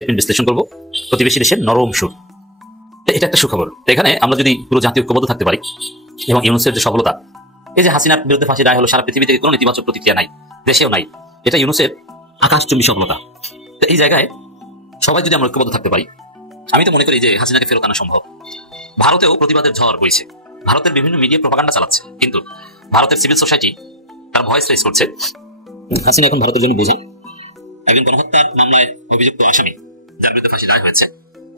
বিশ্লেষণ করব প্রতিবেশী দেশের নরম সুর। এটা একটা সুখবর। এখানে আমরা যদি পুরো জাতীয় ঐক্যবদ্ধ থাকতে পারি এবং ইউনূসের যে সফলতা, এই যে হাসিনার বিরুদ্ধে ফাঁসি রায় হলো, সারা পৃথিবী থেকে কোনো নেতিবাচক প্রতিক্রিয়া নাই, দেশেও নাই, এটা ইউনূসের আকাশচুম্বী সফলতা। তো এই জায়গায় সবাই যদি আমরা ঐক্যবদ্ধ থাকতে পারি, আমি তো মনে করি যে হাসিনাকে ফেরত আনা সম্ভব। ভারতেও প্রতিবাদের ঝড় বইছে, ভারতের বিভিন্ন মিডিয়া প্রোপাগান্ডা চালাচ্ছে, কিন্তু ভারতের সিভিল সোসাইটি তার ভয়েস রেজ করছে। হাসিনা এখন ভারতের জন্য বোঝা। একজন গণহত্যার মামলায় অভিযুক্ত আসামি, যার বিরুদ্ধে ফাঁসি রায় হয়েছে,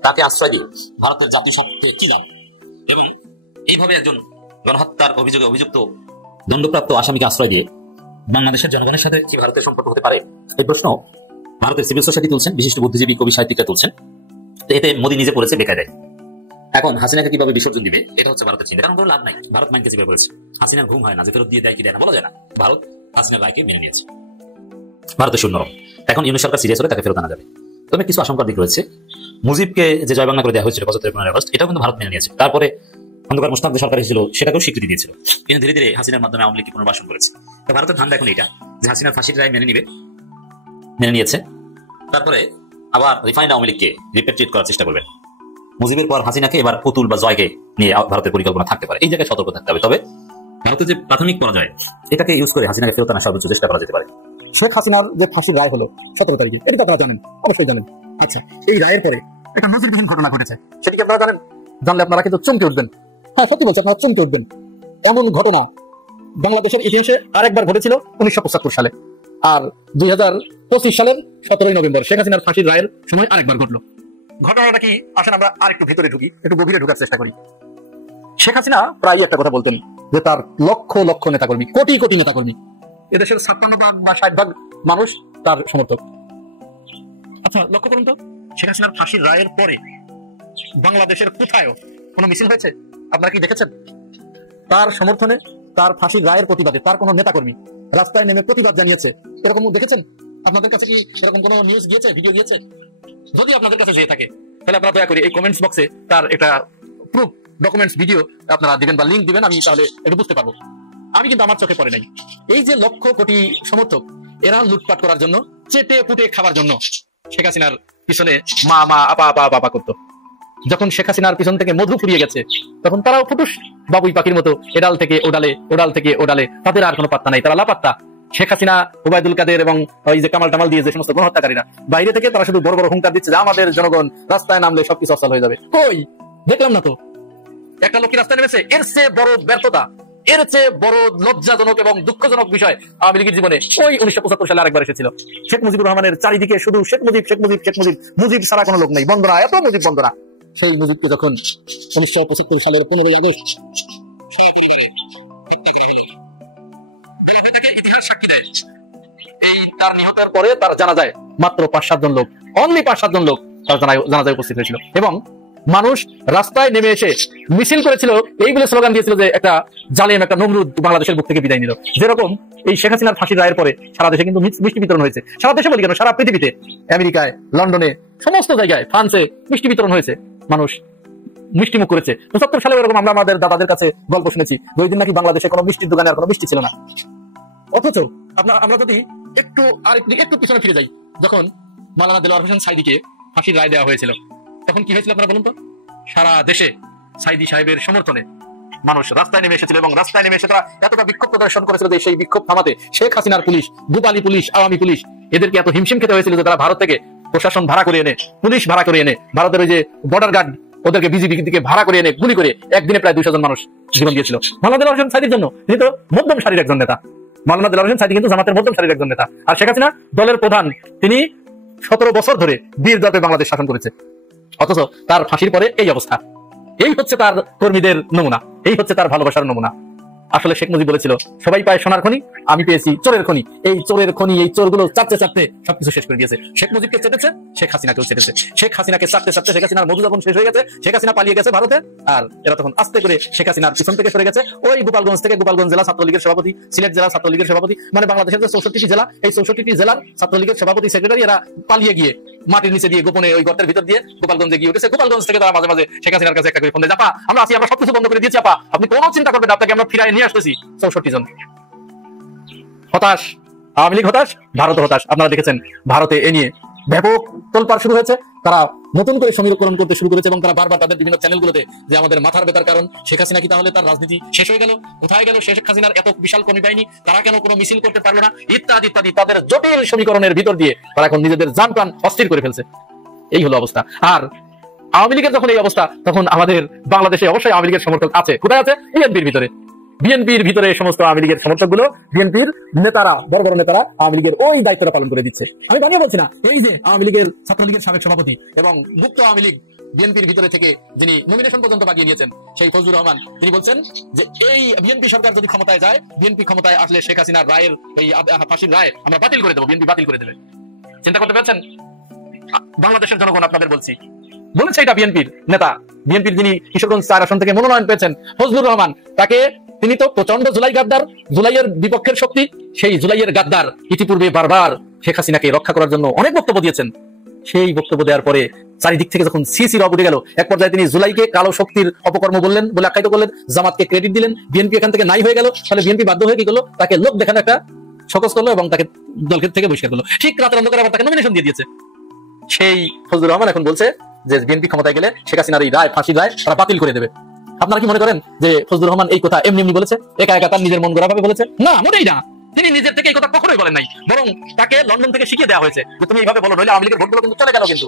তাকে আশ্রয় দিয়ে ভারতের জাতীয় স্বার্থে কি লাভ? এবং এইভাবে একজন গণহত্যার অভিযোগে অভিযুক্ত দণ্ডপ্রাপ্ত আসামিকে আশ্রয় দিয়ে বাংলাদেশের জনগণের সাথে কি ভারতের সম্পর্ক হতে পারে? এই প্রশ্ন ভারতের সিভিল সোসাইটি তুলছেন, বিশিষ্ট বুদ্ধিজীবী, কবি, সাহিত্যিকরা তুলছেন। এতে মোদী নিজে পড়েছে বেকায়দায়। এখন হাসিনাকে কিভাবে বিসর্জন দিবে, এটা হচ্ছে ভারতের চিন্তা। কারণ কোনো লাভ নাই, ভারত মাইনকে চেপে পড়েছে। হাসিনার ঘুম হয় না যে ফেরত দিয়ে দেয় কি দেয় না বলা যায় না। ভারত হাসিনার রায়কে মেনে নিয়েছে, ভারতের শূন্য। এখন ইউনূস সরকার সিরিয়াস হলে তাকে ফেরত আনা যাবে। তবে কিছু আশঙ্কার দিক রয়েছে। মুজিবকে যে জয় বাংলা করে দেওয়া হয়েছিল ৭৫ আগস্ট, এটাও কিন্তু ভারত মেনে নিয়েছে। তারপরে খন্দকার মোশতাক যে সরকার ছিল, সেটাকেও স্বীকৃতি দিয়েছিল। কিন্তু ধীরে ধীরে হাসিনার মাধ্যমে আওয়ামী লীগকে পুনর্বাসন করেছে। তো ভারতের ধান্দা এখন এটা যে হাসিনার ফাঁসির রায় মেনে নিয়েছে, তারপরে আবার রিফাইন্ড আওয়ামী লীগকে রিপেট্রিয়েট করার চেষ্টা করবেন। মুজিবের পর হাসিনাকে এবার পুতুল বা জয়কে নিয়ে ভারতের পরিকল্পনা থাকতে পারে। এই জায়গায় সতর্ক থাকতে হবে। তবে ভারতের যে প্রাথমিক পরাজয়, এটাকে ইউজ করে হাসিনাকে ফেরত আনার সর্বোচ্চ চেষ্টা করা যেতে পারে। শেখ হাসিনার যে ফাঁসির রায় হলো 17 তারিখে, এটা তো আপনারা জানেন, অবশ্যই জানেন। আচ্ছা, এই রায়ের পরে একটা নজিরবিহীন ঘটনা ঘটেছে, সেটি কি আপনারা জানেন? জানলে আপনারা কিন্তু চমকে উঠবেন। হ্যাঁ, সত্যি বলছি, আপনারা চমকে উঠবেন। এমন ঘটনা বাংলাদেশের ইতিহাসে আরেকবার ঘটেছিল 1975 সালে, আর 2025 সালের 17 নভেম্বর শেখ হাসিনার ফাঁসির রায়ের সময় আরেকবার ঘটলো। ঘটনাটা কি? আসেন আমরা আরেকটু ভিতরে ঢুকি, একটু গভীরে ঢোকার চেষ্টা করি। শেখ হাসিনা প্রায় একটা কথা বলতেন যে তার লক্ষ লক্ষ নেতাকর্মী, কোটি কোটি নেতাকর্মী, এদেশের 56% বা 60% মানুষ তার সমর্থক। আচ্ছা, লক্ষ্য করুন তো, শেখ হাসিনার ফাঁসির রায়ের পরে বাংলাদেশের কোথায়ও কোনো মিছিল হয়েছে? আপনারা কি দেখেছেন? তার সমর্থনে, তার ফাঁসির রায়ের প্রতিবাদে তার কোনো নেতাকর্মী রাস্তায় নেমে প্রতিবাদ জানিয়েছে, এরকম দেখেছেন? আপনাদের কাছে কি এরকম কোনো নিউজ গিয়েছে, ভিডিও গিয়েছে? যদি আপনাদের কাছে যেয়ে থাকে, তাহলে আপনারা দয়া করে এই কমেন্টস বক্সে তার একটা প্রুফ, ডকুমেন্টস, ভিডিও আপনারা দিবেন বা লিঙ্ক দিবেন, আমি তাহলে একটু বুঝতে পারবো। আমি কিন্তু আমার চোখে পড়ে নাই। এই যে লক্ষ কোটি সমর্থক, এরা লুটপাট করার জন্য, চেটে পুটে খাবার জন্য শেখ হাসিনার পিছনে মা মা আপা আপা আপা করতো। যখন শেখ হাসিনার পিছন থেকে মধু ফুরিয়ে গেছে, তখন তারাও ফুটুস বাবুই পাখির মতো এডাল থেকে ওডালে, ওডাল থেকে ওডালে, তাদের আর কোনো পাত্তা নাই, তারা লাপাত্তা। শেখ হাসিনা, ওবায়দুল কাদের এবং ওই যে কামাল টামাল দিয়ে যে সমস্ত গণহত্যাকারীরা বাইরে থেকে, তারা শুধু বড় বড় হুঙ্কার দিচ্ছে যে আমাদের জনগণ রাস্তায় নামলে সবকিছু অচল হয়ে যাবে। কই, দেখলাম না তো একটা লোক রাস্তায় নেমেছে। এর চেয়ে বড় ব্যর্থতা, এর চেয়ে বড় লজ্জাজনক এবং দুঃখজনক বিষয় আওয়ামী লীগের জীবনে ওই 1975 সালে আরেকবার এসেছিল। শেখ মুজিবুর রহমানের চারিদিকে শুধু শেখ মুজিব, শেখ মুজিব, শেখ মুজিব, মুজিব ছাড়া কোনো লোক নেই। বন্দনা, এত মুজিব বন্দনা। সেই মুজিবকে যখন 1975 সালের 15 আগস্ট ইতিহাস সাক্ষী দেয়, এই তার নিহতের পরে তার জানা যায় মাত্র 5-7 জন লোক, অনলি 5-7 জন লোক তার জানাজায় উপস্থিত হয়েছিল। এবং মানুষ রাস্তায় নেমে এসে মিছিল করেছিল, এই বলে স্লোগান দিয়েছিল যে একটা জালেম, একটা নমরুদ বাংলাদেশের বুক থেকে বিদায় নিল। যেরকম এই শেখ হাসিনার ফাঁসির রায়ের পরে সারা দেশে কিন্তু মিষ্টি বিতরণ হয়েছে। সারা দেশে বলি কেন, সারা পৃথিবীতে, আমেরিকায়, লন্ডনে, সমস্ত জায়গায়, ফ্রান্সে মিষ্টি বিতরণ হয়েছে, মানুষ মিষ্টি মুখ করেছে। 75 সালে এরকম আমরা আমাদের দাদাদের কাছে গল্প শুনেছি, ওই দিন নাকি বাংলাদেশে কোনো মিষ্টির দোকানে আর কোনো মিষ্টি ছিল না। অথচ আমরা যদি একটু পিছনে ফিরে যাই, যখন মাওলানা দেলোয়ার হোসেন সাঈদীকে ফাঁসির রায় দেওয়া হয়েছিল, তখন কি হয়েছিল আপনারা বলুন তো? সারা দেশে সাঈদী সাহেবের সমর্থনে মানুষ রাস্তায় নেমে এসেছিল, এবং রাস্তায় নেমে এসে তারা এতটা বিক্ষোভ প্রদর্শন করেছিল যে সেই বিক্ষোভ থামাতে শেখ হাসিনার police, Bhupali police, Awami police, এদেরকে এত হিমশিম খেতে হয়েছিল যে তারা ভারত থেকে প্রশাসন ভাড়া করে এনে, পুলিশ ভাড়া করে এনে, ভারতের ওই যে বর্ডার গার্ড, ওদেরকে বিজিবি থেকে ভাড়া করে এনে গুলি করে একদিনে প্রায় 200 জন মানুষ জীবন দিয়েছিল মাওলানা দেলোয়ার হোসেন সাঈদীর জন্য। তিনি তো মধ্যম সারির একজন নেতা। মাওলানা দেলোয়ার হোসেন সাঈদী কিন্তু জামাতের মধ্যম সারির একজন নেতা। আর শেখ হাসিনা দলের প্রধান, তিনি 17 বছর ধরে বীর দর্পে বাংলাদেশ শাসন করেছে। অথচ তার ফাঁসির পরে এই অবস্থা। এই হচ্ছে তার কর্মীদের নমুনা, এই হচ্ছে তার ভালোবাসার নমুনা। আসলে শেখ মুজিব বলেছিল, সবাই পায় সোনার খনি, আমি পেয়েছি চোরের খনি। এই চোরের খনি, এই চোরগুলো চাটতে চাটতে সবকিছু শেষ করে দিয়েছে। শেখ মুজিবকে চেটেছে, শেখ হাসিনাকেও চেটেছে। শেখ হাসিনাকে চাটতে চাটতে শেখ হাসিনার মধু যখন শেষ হয়ে গেছে, শেখ হাসিনা পালিয়ে গেছে ভারতে, আর এরা তখন আস্তে করে শেখ হাসিনার পিছন থেকে সরে গেছে। ওই গোপালগঞ্জ থেকে, গোপালগঞ্জ জেলা ছাত্রলীগের সভাপতি, সিলেট জেলা ছাত্রলীগের সভাপতি, মানে বাংলাদেশের যে 64টি জেলা, এই 64টি জেলার ছাত্রলীগের সভাপতি, সেক্রেটারি, এরা পালিয়ে গিয়ে মাটির নিচে দিয়ে গোপনে ওই গর্তের ভিতর দিয়ে গোপালগঞ্জে গিয়ে উঠেছে। গোপালগঞ্জ থেকে তারা মাঝে মাঝে শেখ হাসিনার কাছে একটা করে ফোন দেয়, আপা আমরা আছি, আমরা সবকিছু বন্ধ করে দিয়েছি, আপা আপনি কোনো চিন্তা করবেন, আপনাকে আমরা ফিরাই নিয়ে আসতেছি। 64 জন হতাশ, আওয়ামী লীগ হতাশ, ভারত হতাশ। আপনারা দেখেছেন ভারতে এ নিয়ে ব্যাপক তোলপাড় শুরু হয়েছে। তারা নতুন করে সমীকরণ করতে শুরু করেছে এবং তারা বারবার তাদের বিভিন্ন চ্যানেলগুলোতে যে আমাদের মাথার ব্যথার কারণ শেখ হাসিনা কি তাহলে তার রাজনীতি শেষ হয়ে গেল, কোথায় গেল শেখ হাসিনার এত বিশাল কর্মী বাহিনী, তারা কেন কোনো মিছিল করতে পারলো না, ইত্যাদি ইত্যাদি তাদের জটিল সমীকরণের ভিতর দিয়ে তারা এখন নিজেদের জান প্রাণ অস্থির করে ফেলছে। এই হলো অবস্থা। আর আওয়ামী লীগের যখন এই অবস্থা, তখন আমাদের বাংলাদেশে অবশ্যই আওয়ামী লীগের সমর্থক আছে। কোথায় আছে? বিএনপির ভিতরে। বিএনপির ভিতরে সমস্ত আওয়ামী লীগের সমর্থকগুলো, বিএনপির নেতারা, বড় বড় নেতারা আওয়ামী লীগের ওই দায়িত্বটা পালন করে দিচ্ছে। আমি বানিয়ে বলছি না, এই যে আওয়ামী লীগের, ছাত্রলীগের সাবেক সভাপতি এবং গুপ্ত আওয়ামী লীগ বিএনপির ভিতরে থেকে যিনি নমিনেশন পর্যন্ত বাগিয়ে নিয়েছেন, সেই ফজলুর রহমান, তিনি বলছেন যে এই বিএনপি সরকার যদি ক্ষমতায় যায়, বিএনপি ক্ষমতায় আসলে শেখ হাসিনার রায়ের, এই ফাঁসির রায় আমরা বাতিল করে দেবো, বিএনপি বাতিল করে দেবে। চিন্তা করতে পারছেন? বাংলাদেশের জনগণ আপনাদের বলছি, বলেছে এটা বিএনপির নেতা, বিএনপির যিনি কিশোরগঞ্জ 4 আসন থেকে মনোনয়ন পেয়েছেন ফজলুর রহমান, তাকে, তিনি তো প্রচন্ড জুলাই গাদ্দার, জুলাইয়ের বিপক্ষের শক্তি। সেই জুলাইয়ের গাদ্দার ইতিপূর্বে বারবার শেখ হাসিনাকে রক্ষা করার জন্য অনেক বক্তব্য দিয়েছেন। সেই বক্তব্য দেওয়ার পরে চারিদিক থেকে যখন সিসি রব উঠে গেল, এক পর্যায়ে তিনি জুলাইকে কালো শক্তির অপকর্ম বললেন বলে আখ্যায়িত করলেন, জামাতকে ক্রেডিট দিলেন, বিএনপি এখান থেকে নাই হয়ে গেল। তাহলে বিএনপি বাধ্য হয়ে কি করলো? তাকে লোক দেখানো একটা সকস করলো এবং তাকে দল থেকে বহিষ্কার করলো। ঠিক রাতের অন্ধকারে আবার তাকে নমিনেশন দিয়ে দিয়েছে। সেই ফজলুর রহমান এখন বলছে যে বিএনপি ক্ষমতায় গেলে শেখ হাসিনার এই রায়, ফাঁসির রায় তারা বাতিল করে দেবে। আপনারা কি মনে করেন যে ফজলুর রহমান এই কথা এমনি এমনি বলেছে, একা একা তার নিজের মন গড়া ভাবে বলেছে? না, মোটেই না। তিনি নিজের থেকে এই কথা কখনোই বলেন নাই, বরং তাকে লন্ডন থেকে শিখিয়ে দেওয়া হয়েছে যে তুমি এইভাবে বলো, নইলে আওয়ামী লীগের ভোটগুলো কিন্তু চলে গেল। কিন্তু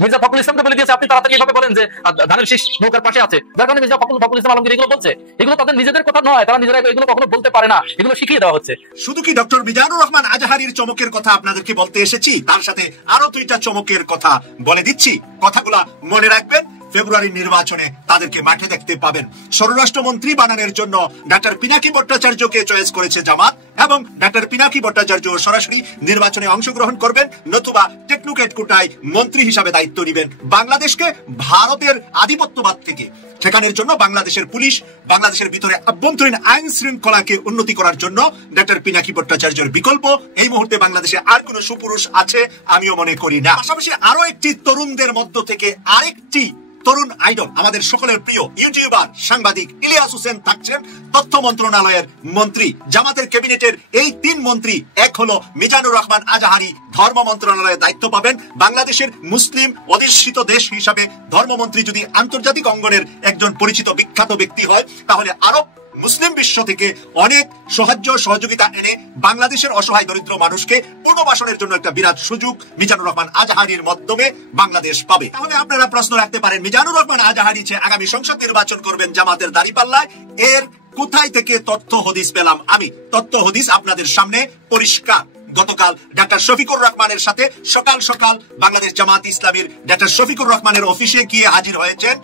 মির্জা ফখরুল ইসলামকে বলে দিয়েছে আপনি তাড়াতাড়ি এইভাবে বলেন যে ধানের শীষ নৌকার পাশে আছে, যার কারণে মির্জা ফখরুল ইসলাম আলমগীর এগুলো বলছে। এগুলো তাদের নিজেদের কথা নয়, তারা নিজেরা এগুলো কখনো বলতে পারে না, এগুলো শিখিয়ে দেওয়া হচ্ছে। শুধু কি ডক্টর মিজানুর রহমান আজহারীর চমকের কথা আপনাদেরকে বলতে এসেছি, তার সাথে আরো 2টা চমকের কথা বলে দিচ্ছি। কথাগুলা মনে রাখবেন, ফেব্রুয়ারির নির্বাচনে তাদেরকে মাঠে দেখতে পাবেন। স্বরাষ্ট্রমন্ত্রী বানানোর জন্য ডাক্তার পিনাকি ভট্টাচার্যকে চয়েস করেছে জামাত এবং ডাক্তার পিনাকি ভট্টাচার্য সরাসরি নির্বাচনে অংশগ্রহণ করবেন, নতুবা টেকনোক্রেট কোটায় মন্ত্রী হিসাবে দায়িত্ব নেবেন। বাংলাদেশকে ভারতের আধিপত্যবাদ থেকে ঠেকানোর জন্য, বাংলাদেশের পুলিশ, বাংলাদেশের ভিতরে আভ্যন্তরীণ আইন শৃঙ্খলাকে উন্নতি করার জন্য ডাক্তার পিনাকি ভট্টাচার্যের বিকল্প এই মুহূর্তে বাংলাদেশে আর কোন সুপুরুষ আছে আমিও মনে করি না। পাশাপাশি আরো একটি তরুণদের মধ্য থেকে আরেকটি তরুণ আইডল, আমাদের সকলের প্রিয় ইউটিউবার সাংবাদিক ইলিয়াস হোসেন থাকছেন তথ্য মন্ত্রণালয়ের মন্ত্রী। জামাতের ক্যাবিনেটের এই 3 মন্ত্রী, এক হলো মিজানুর রহমান আজহারী, ধর্ম মন্ত্রণালয়ে দায়িত্ব পাবেন। বাংলাদেশের মুসলিম অধিষ্ঠিত দেশ হিসাবে ধর্মমন্ত্রী যদি আন্তর্জাতিক অঙ্গনের একজন পরিচিত বিখ্যাত ব্যক্তি হয়, তাহলে আরব মুসলিম বিশ্ব থেকে অনেক সাহায্য সহযোগিতা এনে বাংলাদেশের অসহায় দরিদ্র মানুষকে পুনর্বাসনের জন্য একটা বিরাট সুযোগ মিজানুর রহমান আজহারীর মাধ্যমে বাংলাদেশ পাবে। তাহলে আপনারা প্রশ্ন রাখতে পারেন, মিজানুর রহমান আজহারী যে আগামী সংসদ নির্বাচন করবেন জামাতের দাঁড়িপাল্লায়, এর কোথায় থেকে তথ্য হদিস পেলাম আমি? তথ্য হদিস আপনাদের সামনে পরিষ্কার। গতকাল ডাক্তার শফিকুর রহমানের সাথে সকাল সকাল বাংলাদেশ জামাত ইসলামীর ডাক্তার শফিকুর রহমানের অফিসে গিয়ে হাজির হয়েছেন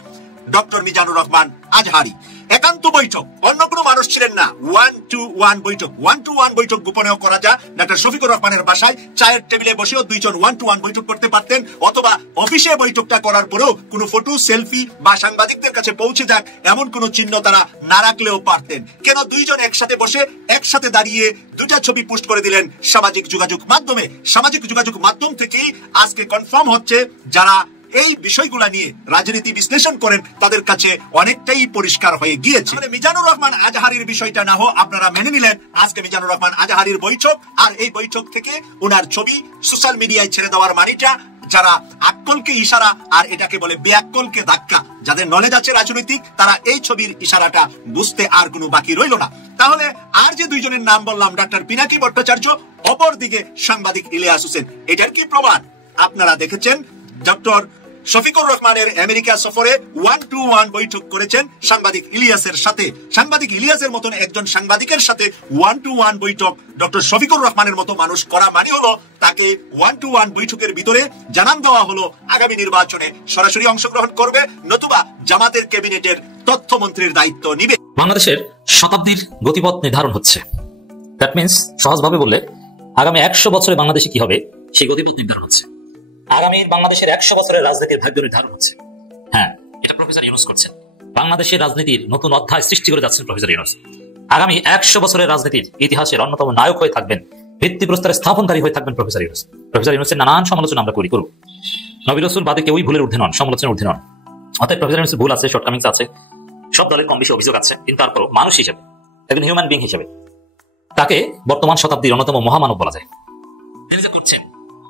ডক্টর মিজানুর রহমান আজহারী। একান্ত বৈঠক, অন্য কোনো মানুষ ছিলেন না, 1-to-1 বৈঠক। 1-to-1 বৈঠক গোপনেও করা যায়। ডাক্তার শফিকুর রহমানের বাসায় চায়ের টেবিলে বসেও 2 জন 1-to-1 বৈঠক করতে পারতেন, অথবা অফিসে বৈঠকটা করার পরেও কোনো ফটো, সেলফি বা সাংবাদিকদের কাছে পৌঁছে যাক এমন কোনো চিহ্ন তারা না রাখলেও পারতেন। কেন 2 জন একসাথে বসে একসাথে দাঁড়িয়ে 2টা ছবি পোস্ট করে দিলেন সামাজিক যোগাযোগ মাধ্যমে? সামাজিক যোগাযোগ মাধ্যম থেকেই আজকে কনফার্ম হচ্ছে যারা এই বিষয়গুলা নিয়ে রাজনীতি বিশ্লেষণ করেন তাদের কাছে অনেকটাই পরিষ্কার হয়ে গিয়েছে। মিজানুর রহমান আজহারীর বিষয়টা না হোক, আপনারা মেনে নিলেন আজকে মিজানুর রহমান আজহারীর বৈঠক, আর এই বৈঠক থেকে ওনার ছবি সোশ্যাল মিডিয়ায় ছেড়ে দেওয়ার মানিটা, যারা আক্কলকে ইশারা আর এটাকে বলে বেআক্কলকে ধাক্কা, যাদের নলেজ আছে রাজনৈতিক, তারা এই ছবির ইশারাটা বুঝতে আর কোনো বাকি রইল না। তাহলে আর যে 2 জনের নাম বললাম, ডাক্তার পিনাকি ভট্টাচার্য, অপরদিকে সাংবাদিক ইলিয়াস হোসেন, এটার কি প্রমাণ? আপনারা দেখেছেন ডক্টর শফিকুর রহমানের আমেরিকা সফরে 1-to-1 বৈঠক করেছেন সাংবাদিক ইলিয়াসের সাথে। সাংবাদিক ইলিয়াসের মতন একজন সাংবাদিকের সাথে 1-to-1 বৈঠক ডক্টর শফিকুর রহমানের মতো মানুষ করা মানে হলো তাকে 1-to-1 বৈঠকের ভিতরে জানান দেওয়া হলো আগামী নির্বাচনে সরাসরি অংশগ্রহণ করবে, নতুবা জামাতের ক্যাবিনেটের তথ্যমন্ত্রীর দায়িত্ব নিবে। বাংলাদেশের শতাব্দীর গতিপথ নির্ধারণ হচ্ছে। দ্যাট মিনস, সহজভাবে বললে, আগামী 100 বছরে বাংলাদেশে কি হবে সেই গতিপথ নির্ধারণ হচ্ছে। আগামী বাংলাদেশের 100 বছরের রাজনীতির ভাগ্য নির্ধারণ হচ্ছে। হ্যাঁ, এটা প্রফেসর ইউনূস করছেন। বাংলাদেশের রাজনীতির নতুন অধ্যায় সৃষ্টি করে যাচ্ছেন প্রফেসর ইউনূস। আগামী 100 বছরের রাজনীতির ইতিহাসের অন্যতম নায়ক হয়ে থাকবেন, ভিত্তিপ্রস্তরের স্থাপনকারী হয়ে থাকবেন প্রফেসর ইউনূস। প্রফেসর ইউনূসের নানান সমালোচনা আমরা করব। নবী রাসূল বাদে কেউই ভুলের ঊর্ধ্বে নন, সমালোচনার ঊর্ধ্বে নন। অতএব প্রফেসর ইউনূসের ভুল আছে, শর্টকামিংস আছে, সব দলের কম বেশি অভিযোগ আছে, কিন্তু তারপরও মানুষ হিসেবে, একজন হিউম্যান বিং হিসেবে তাকে বর্তমান শতাব্দীর অন্যতম মহামানব বলা যায়। তিনি যে করছেন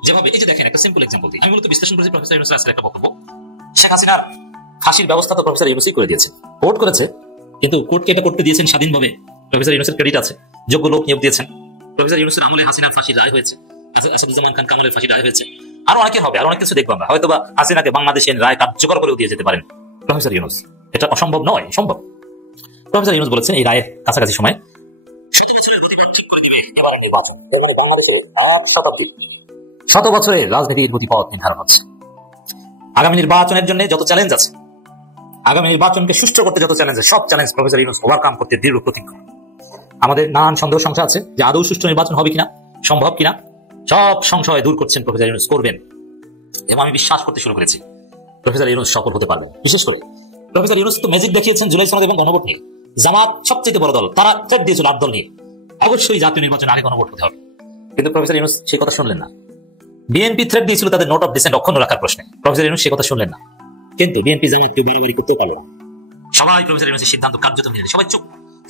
যেভাবে এই যে দেখেন একটা সিম্পল এক্সাম্পল দিই, আমি মূলত বিশ্লেষণ করেছি প্রফেসর ইউনূস রাসেলের একটা বক্তব্য। শেখ হাসিনার ফাঁসির ব্যবস্থা তো প্রফেসর ইউনূসই করে দিয়েছেন, কোর্ট করেছে, কিন্তু কোর্টকে এটা করতে দিয়েছেন স্বাধীনভাবে। প্রফেসর ইউনূসের ক্রেডিট আছে, যোগ্য লোক নিয়োগ দিয়েছেন। প্রফেসর ইউনূসের আমলে হাসিনার ফাঁসির রায় হয়েছে, আসাদুজ্জামান খান কামালের ফাঁসির রায় হয়েছে, আরো অনেকের হবে, আর অনেক কিছু দেখবো আমরা। হয়তো বা হাসিনাকে বাংলাদেশের রায় কার্যকর করেও দিয়ে যেতে পারেন প্রফেসর ইউনূস। এটা অসম্ভব নয়, সম্ভব। প্রফেসর ইউনূস বলেছেন এই রায়ের কাছাকাছি সময় 100 বছরের রাজনীতির গতিপথ নির্ধারণ হচ্ছে। আগামী নির্বাচনের জন্য যত চ্যালেঞ্জ আছে, আগামী নির্বাচনকে সুষ্ঠু করতে যত চ্যালেঞ্জ আছে, সব চ্যালেঞ্জ প্রফেসর ইউনূস ওভারকাম করতে দৃঢ় প্রতিজ্ঞ। আমাদের নানান সন্দেহ সংশয় আছে যে আদৌ সুষ্ঠু নির্বাচন হবে কিনা, সম্ভব কিনা, সব সংশয় দূর করছেন প্রফেসর ইউনূস, করবেন। এবং আমি বিশ্বাস করতে শুরু করেছি প্রফেসর ইউনূস সফল হতে পারবেন। বিশেষ করে প্রফেসর ইউনূস তো ম্যাজিক দেখিয়েছেন জুলাই সনদ এবং গণভোট নিয়ে। জামাত সবচেয়ে বড় দল, তারা থ্রেট দিয়েছিল 8 দল নিয়ে, অবশ্যই জাতীয় নির্বাচন আগে গণভোট হতে হবে। কিন্তু প্রফেসর ইউনূস সেই কথা শুনলেন না। বিএনপি থ্রেট দিয়েছিল তাদের নোট অফ ডিসেন্ট অক্ষুণ্ণ রাখার প্রশ্নে, প্রফেসর ইউনূস সে কথা শুনলেন না। কিন্তু বিএনপি জামাতকে বেরিয়ে করতে পারল না। সবাই প্রফেসর ইউনূসের সিদ্ধান্ত কার্যত মেনে, সবাই চুপ।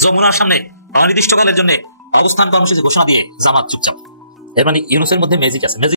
যমুনার সামনে অনির্দিষ্টকালের জন্য অবস্থান কর্মসূচি ঘোষণা দিয়ে জামাত চুপচাপ। এর মানে ইউনূসের মধ্যে ম্যাজিক আছে।